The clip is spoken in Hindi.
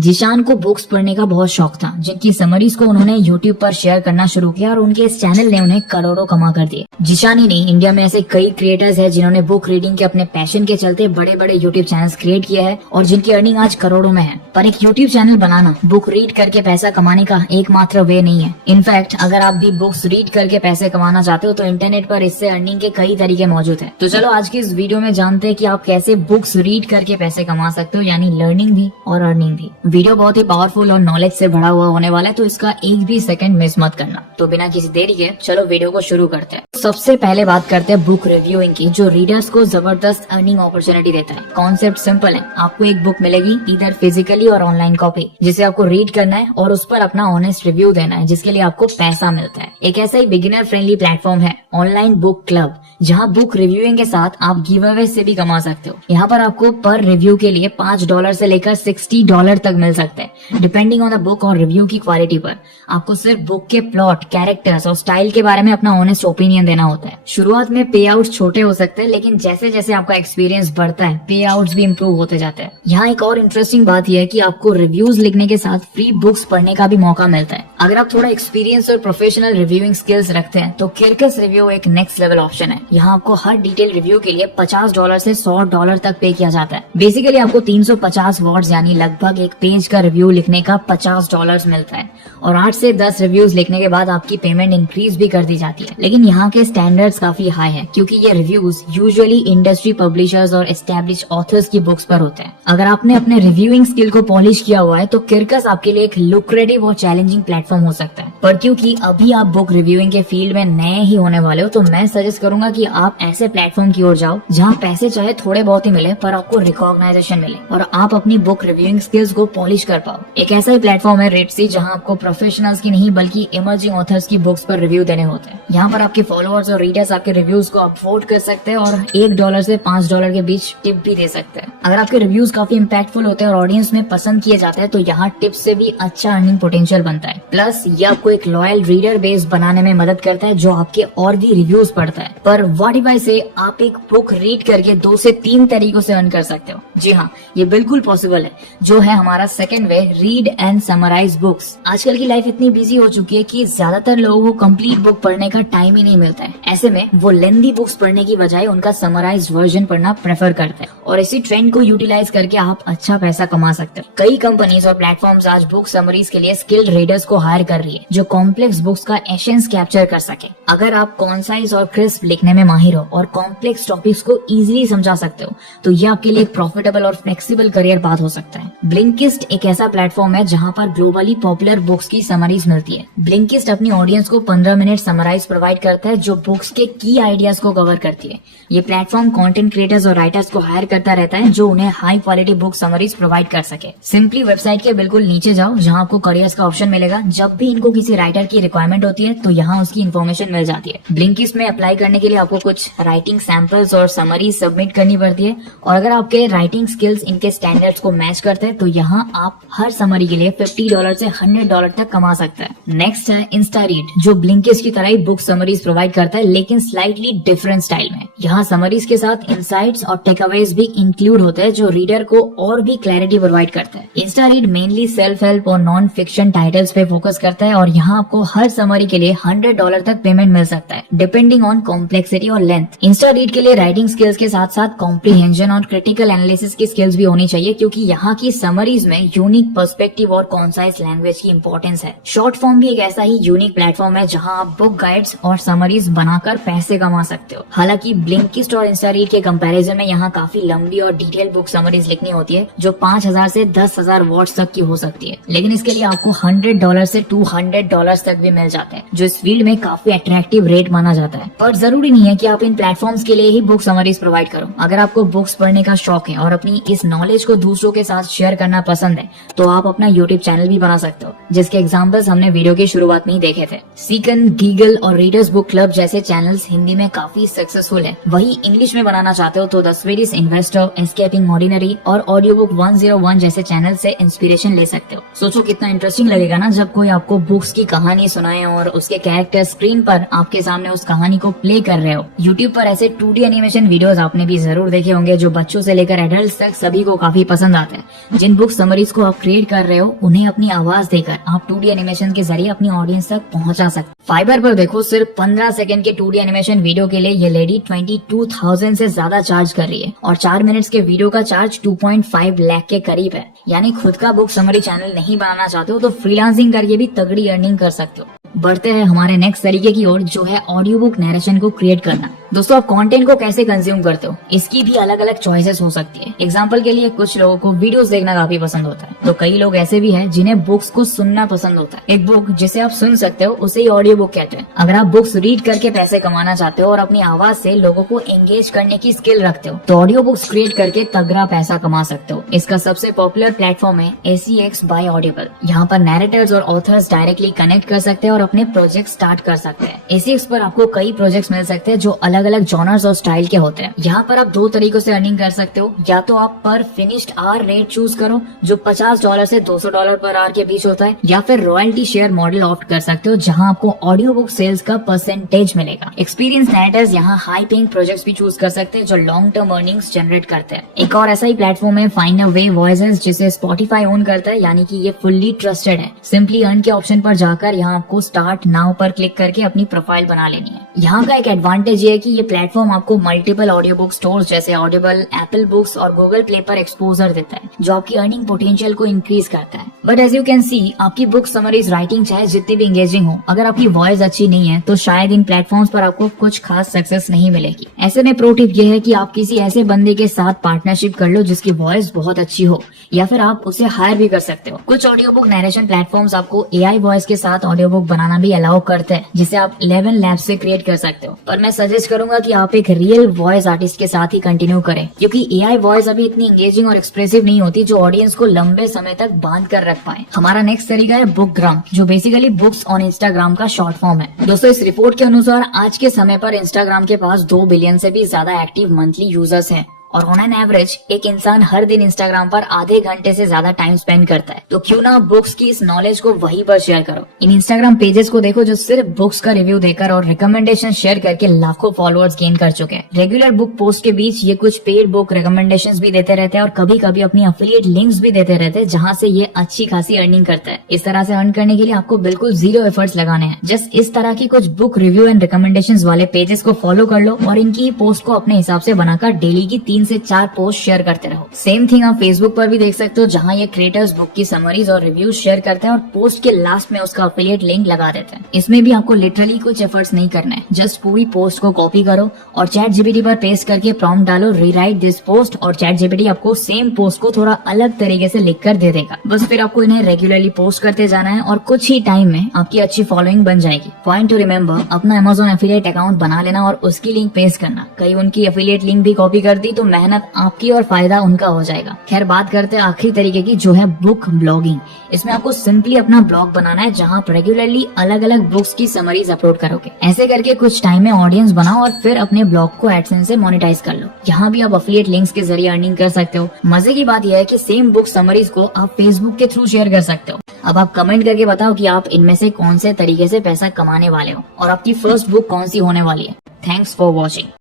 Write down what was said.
जिशान को बुक्स पढ़ने का बहुत शौक था, जिनकी समरीज को उन्होंने यूट्यूब पर शेयर करना शुरू किया और उनके इस चैनल ने उन्हें करोड़ों कमा कर दिए। जिशान ही नहीं, इंडिया में ऐसे कई क्रिएटर्स हैं जिन्होंने बुक रीडिंग के अपने पैशन के चलते बड़े बड़े यूट्यूब चैनल्स क्रिएट किए हैं और जिनकी अर्निंग आज करोड़ों में है। पर एक यूट्यूब चैनल बनाना बुक रीड करके पैसा कमाने का एकमात्र वे नहीं है। इनफैक्ट अगर आप भी बुक्स रीड करके पैसे कमाना चाहते हो तो इंटरनेट पर इससे अर्निंग के कई तरीके मौजूद है। तो चलो आज की इस वीडियो में जानते हैं कि आप कैसे बुक्स रीड करके पैसे कमा सकते हो, यानी लर्निंग भी और अर्निंग भी। वीडियो बहुत ही पावरफुल और नॉलेज से भरा हुआ होने वाला है, तो इसका एक भी सेकंड मिस मत करना। तो बिना किसी देरी के चलो वीडियो को शुरू करते हैं। सबसे पहले बात करते हैं बुक रिव्यूइंग की, जो रीडर्स को जबरदस्त अर्निंग अपॉर्चुनिटी देता है। कॉन्सेप्ट सिंपल है, आपको एक बुक मिलेगी इधर फिजिकली और ऑनलाइन कॉपी, जिसे आपको रीड करना है और उस पर अपना ऑनेस्ट रिव्यू देना है, जिसके लिए आपको पैसा मिलता है। एक ऐसा ही बिगिनर फ्रेंडली प्लेटफॉर्म है ऑनलाइन बुक क्लब, जहां बुक रिव्यूइंग के साथ आप गिव अवे से भी कमा सकते हो। यहाँ पर आपको पर रिव्यू के लिए $5 से लेकर $60 तक मिल सकते हैं, डिपेंडिंग ऑन द बुक और रिव्यू की क्वालिटी पर। आपको सिर्फ बुक के प्लॉट, कैरेक्टर्स और स्टाइल के बारे में अपना ऑनेस्ट ओपिनियन देना होता है। शुरुआत में पे आउट छोटे हो सकते हैं, लेकिन जैसे जैसे आपका एक्सपीरियंस बढ़ता है पे आउट भी इम्प्रूव होते जाते हैं। यहाँ एक और इंटरेस्टिंग बात यह है कि आपको रिव्यूज लिखने के साथ फ्री बुक्स पढ़ने का भी मौका मिलता है। अगर आप थोड़ा एक्सपीरियंस और प्रोफेशनल रिव्यूइंग स्किल्स रखते हैं तो किरकस रिव्यू एक नेक्स्ट लेवल ऑप्शन है। यहाँ आपको हर डिटेल रिव्यू के लिए $50 से $100 तक पे किया जाता है। बेसिकली आपको 350 वर्ड्स यानी लगभग एक पेज का रिव्यू लिखने का $50 मिलता है और 8 से 10 रिव्यूज लिखने के बाद आपकी पेमेंट इंक्रीज भी कर दी जाती है। लेकिन यहाँ के स्टैंडर्ड्स काफी हाई है, क्योंकि ये रिव्यूज यूजुअली इंडस्ट्री पब्लिशर्स और एस्टेब्लिश ऑथर्स की बुक्स पर होते हैं। अगर आपने अपने रिव्यूइंग स्किल को पॉलिश किया हुआ है तो किरकस आपके लिए एक लुक्रेटिव और चैलेंजिंग प्लेटफॉर्म हो सकता है। पर क्योंकि अभी आप बुक रिव्यूइंग के फील्ड में नए ही होने वाले हो, तो मैं सजेस्ट करूंगा कि आप ऐसे प्लेटफॉर्म की ओर जाओ जहाँ पैसे चाहे थोड़े बहुत ही मिले पर आपको रिकॉग्नाइजेशन मिले और आप अपनी बुक रिव्यूइंग स्किल्स को पॉलिश कर पाओ। एक ऐसा ही प्लेटफॉर्म है रेडसी, जहाँ आपको प्रोफेशनल्स की नहीं बल्कि इमर्जिंग ऑथर्स की बुक्स पर रिव्यू देने होते हैं। यहाँ पर आपके फॉलोअर्स और रीडर्स आपके रिव्यूज को अपवोट कर सकते हैं और $1 से $5 के बीच टिप भी दे सकते हैं। अगर आपके रिव्यूज काफी इम्पैक्टफुल होते हैं और ऑडियंस में पसंद किए जाते हैं तो यहाँ टिप से भी अच्छा अर्निंग पोटेंशियल बनता है। प्लस ये आपको एक लॉयल रीडर बेस बनाने में मदद करता है जो आपके और भी रिव्यूज पढ़ता है। पर व्हाट इफ आई से आप एक बुक रीड करके 2 से 3 तरीकों से अर्न कर सकते हो। जी हाँ, ये बिल्कुल पॉसिबल है, जो है हमारा second way, read and summarize books. आजकल की लाइफ इतनी बिजी हो चुकी है कि ज्यादातर लोगों को कंप्लीट बुक पढ़ने का टाइम ही नहीं मिलता है। ऐसे में वो लेंथी बुक्स पढ़ने की बजाय उनका समराइज वर्जन पढ़ना प्रेफर करते हैं और इसी ट्रेंड को यूटिलाइज करके आप अच्छा पैसा कमा सकते हो। कई कंपनीज और प्लेटफॉर्म्स आज बुक समरीज के लिए स्किल्ड रीडर्स को हायर कर रही है, जो कॉम्प्लेक्स बुक्स का एसेंस कैप्चर कर सके। अगर आप कॉन्साइज और क्रिस्प लिखने में माहिर हो और कॉम्प्लेक्स टॉपिक्स को इजीली समझा सकते हो तो ये आपके लिए एक प्रॉफिटेबल और फ्लेक्सिबल करियर पाथ हो सकता है। ब्लिंकिस्ट एक ऐसा प्लेटफॉर्म है जहाँ पर ग्लोबली पॉपुलर बुक्स की समरीज मिलती है। ब्लिंकिस्ट अपनी ऑडियंस को 15 मिनट समराइज प्रोवाइड करता है जो बुक्स के की आइडियाज को कवर करती है। ये प्लेटफॉर्म कंटेंट क्रिएटर्स और राइटर्स को हायर करता रहता है जो उन्हें high quality book summaries provide कर सके। सिंपली वेबसाइट के बिल्कुल नीचे जाओ जहाँ आपको करियर्स का ऑप्शन मिलेगा। जब भी इनको किसी राइटर की रिक्वायरमेंट होती है तो यहाँ उसकी इन्फॉर्मेशन मिल जाती है। ब्लिंकिस्ट में अप्लाई करने के लिए आपको कुछ राइटिंग सैंपल्स और समरी सबमिट करनी पड़ती है और अगर आपके राइटिंग स्किल्स इनके स्टैंडर्ड्स को मैच करते हैं तो यहाँ आप हर समरी के लिए $50 से $100 तक कमा सकते हैं। नेक्स्ट है इंस्टारीड, जो ब्लिंकिस्ट की तरह ही बुक समरीज प्रोवाइड करता है लेकिन स्लाइटली डिफरेंट स्टाइल में। यहाँ समरीज के साथ इंसाइट्स और टेकअवेज भी इंक्लूड होते हैं जो रीडर को और भी क्लैरिटी प्रोवाइड करता है। इंस्टारीड मेनली सेल्फ हेल्प और नॉन फिक्शन टाइटल्स पे फोकस करता है और यहाँ आपको हर समरी के लिए $100 तक पेमेंट मिल सकता है, डिपेंडिंग ऑन कॉम्प्लेक्सिटी और लेंथ। इंस्टारीड के लिए राइटिंग स्किल्स के साथ साथ कॉम्प्रिहेंशन और क्रिटिकल एनालिसिस की स्किल्स भी होनी चाहिए, क्योंकि यहाँ की समरीज में यूनिक पर्सपेक्टिव और कॉन्साइज लैंग्वेज की इंपॉर्टेंस है। शॉर्ट फॉर्म भी एक ऐसा ही यूनिक प्लेटफॉर्म है जहाँ आप बुक गाइड्स और समरीज बनाकर पैसे कमा सकते हो। हालांकि ब्लिंकिस्ट और इंस्टारीड के कंपैरिजन में यहाँ काफी लंबी और डिटेल बुक समरीज लिखनी होती है जो 5000 से 10,000 वर्ड्स तक की हो सकती है, लेकिन इसके लिए आपको $100 से $200 तक भी मिल जाते हैं, जो इस फील्ड में काफी अट्रैक्टिव रेट माना जाता है। पर जरूरी नहीं है कि आप इन प्लेटफॉर्म्स के लिए ही बुक समरीज प्रोवाइड करो। अगर आपको बुक्स पढ़ने का शौक है और अपनी इस नॉलेज को दूसरों के साथ शेयर करना पसंद है तो आप अपना यूट्यूब चैनल भी बना सकते हो, जिसके एग्जांपल्स हमने वीडियो की शुरुआत में ही देखे थे। सीकन, गीगल और रीडर्स बुक क्लब जैसे चैनल्स हिंदी में काफी सक्सेसफुल है। वही इंग्लिश में बनाना चाहते हो तो the Swedish investor, escaping ordinary और ऑडियो बुक 101 जैसे चैनल से इंस्पिरेशन ले सकते हो। सोचो कितना इंटरेस्टिंग लगेगा ना जब कोई आपको बुक्स की कहानी सुनाए और उसके कैरेक्टर स्क्रीन पर आपके सामने उस कहानी को प्ले कर रहे हो। यूट्यूब पर ऐसे 2D एनिमेशन वीडियोस आपने भी जरूर देखे होंगे जो बच्चों से लेकर एडल्ट तक सभी को काफी पसंद आते हैं। जिन बुक समरीज को आप क्रिएट कर रहे हो उन्हें अपनी आवाज देकर आप 2D एनिमेशन के जरिए अपनी ऑडियंस तक पहुंचा सकते। फाइबर पर देखो सिर्फ 15 सेकंड के 2D एनिमेशन वीडियो के लिए ये लेडी 22,000 से ज्यादा चार्ज कर रही है और 4 मिनट्स के वीडियो का चार्ज 2.5 लाख के करीब है। यानी खुद का बुक समरी चैनल नहीं बनाना चाहते हो तो फ्रीलांसिंग करके भी तगड़ी अर्निंग कर सकते हो। बढ़ते हैं हमारे नेक्स्ट तरीके की ओर जो है ऑडियो बुक नरेशन को क्रिएट करना। दोस्तों आप कंटेंट को कैसे कंज्यूम करते हो इसकी भी अलग अलग चॉइसेस हो सकती है। एग्जांपल के लिए कुछ लोगों को वीडियोस देखना काफी पसंद होता है तो कई लोग ऐसे भी हैं जिन्हें बुक्स को सुनना पसंद होता है। एक बुक जिसे आप सुन सकते हो उसे ही ऑडियो बुक कहते हैं। अगर आप बुक्स रीड करके पैसे कमाना चाहते हो और अपनी आवाज से लोगों को एंगेज करने की स्किल रखते हो तो ऑडियो बुक्स क्रिएट करके तगड़ा पैसा कमा सकते हो। इसका सबसे पॉपुलर प्लेटफॉर्म है ACX बाय ऑडिबल। यहाँ पर नैरेटर्स और ऑथर्स डायरेक्टली कनेक्ट कर सकते हैं और अपने प्रोजेक्ट स्टार्ट कर सकते हैं। ACX पर आपको कई प्रोजेक्ट्स मिल सकते हैं जो अलग अलग जॉनर्स और स्टाइल के होते हैं। यहाँ पर आप 2 तरीकों से अर्निंग कर सकते हो। या तो आप पर फिनिश्ड आवर रेट चूज करो जो $50 से $200 पर आवर के बीच होता है, या फिर रॉयल्टी शेयर मॉडल ऑप्ट कर सकते हो जहाँ आपको ऑडियो बुक सेल्स का परसेंटेज मिलेगा। एक्सपीरियंस नैरेटर्स यहाँ हाई पेइंग प्रोजेक्ट्स भी चूज कर सकते हैं जो लॉन्ग टर्म अर्निंग्स जनरेट करते हैं। एक और ऐसा ही प्लेटफॉर्म है फाइंड अ वे वॉइसेस जिसे स्पॉटिफाई ओन करता है, यानी कि ये फुल्ली ट्रस्टेड है। सिंपली अर्न के ऑप्शन पर जाकर यहाँ आपको स्टार्ट नाउ पर क्लिक करके अपनी प्रोफाइल बना लेनी है। यहाँ का एक एडवांटेज ये है कि ये प्लेटफॉर्म आपको मल्टीपल ऑडियो बुक स्टोर्स जैसे ऑडिबल, एप्पल बुक्स और गूगल प्ले पर एक्सपोजर देता है जो आपकी अर्निंग पोटेंशियल को इंक्रीज करता है। But as you can see आपकी बुक समरीज राइटिंग चाहे जितनी भी एंगेजिंग हो, अगर आपकी वॉइस अच्छी नहीं है तो शायद इन प्लेटफॉर्म्स पर आपको कुछ खास सक्सेस नहीं मिलेगी। ऐसे में प्रो टिप ये है कि आप किसी ऐसे बंदे के साथ पार्टनरशिप कर लो जिसकी वॉइस बहुत अच्छी हो, या फिर आप उसे हायर भी कर सकते हो। कुछ ऑडियो बुक नरेशन प्लेटफॉर्म्स आपको AI वॉइस के साथ ऑडियो बुक बनाना भी अलाउ करते हैं जिसे आप 11 लैब्स से क्रिएट कर सकते हो। पर मैं सजेस्ट करूंगा कि आप एक रियल वॉइस आर्टिस्ट के साथ ही कंटिन्यू करें क्योंकि AI वॉइस अभी इतनी एंगेजिंग और एक्सप्रेसिव नहीं होती जो ऑडियंस को लंबे समय तक बांध कर रख पाए। हमारा नेक्स्ट तरीका है बुकग्राम जो बेसिकली बुक्स ऑन इंस्टाग्राम का शॉर्ट फॉर्म है। दोस्तों इस रिपोर्ट के अनुसार आज के समय पर इंस्टाग्राम के पास 2 बिलियन से भी ज्यादा एक्टिव मंथली यूजर्स हैं और ऑन एन एवरेज एक इंसान हर दिन इंस्टाग्राम पर आधे घंटे से ज्यादा टाइम स्पेंड करता है। तो क्यों ना बुक्स की इस नॉलेज को वहीं पर शेयर करो। इन इंस्टाग्राम पेजेस को देखो जो सिर्फ बुक्स का रिव्यू देकर और रिकमेंडेशन शेयर करके लाखों फॉलोअर्स गेन कर चुके हैं। रेगुलर बुक पोस्ट के बीच ये कुछ पेड बुक रिकमेंडेशंस भी देते रहते हैं और कभी कभी अपनी अफिलिएट लिंक्स भी देते रहते हैं जहाँ से ये अच्छी खासी अर्निंग करता है। इस तरह से अर्न करने के लिए आपको बिल्कुल 0 एफर्ट्स लगाने हैं। जस्ट इस तरह की कुछ बुक रिव्यू एंड रिकमेंडेशंस वाले पेजेस को फॉलो कर लो और इनकी पोस्ट को अपने हिसाब से बनाकर डेली की 3 से 4 पोस्ट शेयर करते रहो। सेम थिंग आप फेसबुक पर भी देख सकते हो जहां ये क्रिएटर्स बुक की समरीज और रिव्यूज शेयर करते हैं और पोस्ट के लास्ट में उसका अफिलिएट लिंक लगा देते हैं। इसमें भी आपको लिटरली कुछ एफर्ट्स नहीं करना है। जस्ट पूरी पोस्ट को कॉपी करो और ChatGPT पर पेस्ट करके प्रॉम्प्ट डालो रीराइट दिस पोस्ट और ChatGPT आपको सेम पोस्ट को थोड़ा अलग तरीके से लिखकर दे देगा। बस फिर आपको इन्हें रेगुलरली पोस्ट करते जाना है और कुछ ही टाइम में आपकी अच्छी फॉलोइंग बन जाएगी। पॉइंट टू रिमेम्बर, अपना Amazon एफिलिएट अकाउंट बना लेना और उसकी लिंक पेस्ट करना। कहीं उनकी एफिलिएट लिंक भी कॉपी कर दी तो मेहनत आपकी और फायदा उनका हो जाएगा। खैर बात करते हैं आखिरी तरीके की जो है बुक ब्लॉगिंग। इसमें आपको सिंपली अपना ब्लॉग बनाना है जहां आप रेगुलरली अलग अलग बुक्स की समरीज अपलोड करोगे। ऐसे करके कुछ टाइम में ऑडियंस बनाओ और फिर अपने ब्लॉग को एडसेंस से मोनेटाइज कर लो। यहाँ भी आप अफिलिएट लिंक्स के जरिए अर्निंग कर सकते हो। मजे की बात यह है कि सेम बुक समरीज को आप फेसबुक के थ्रू शेयर कर सकते हो। अब आप कमेंट करके बताओ कि आप इनमें से कौन से तरीके से पैसा कमाने वाले हो और आपकी फर्स्ट बुक कौन सी होने वाली है। Thanks for watching.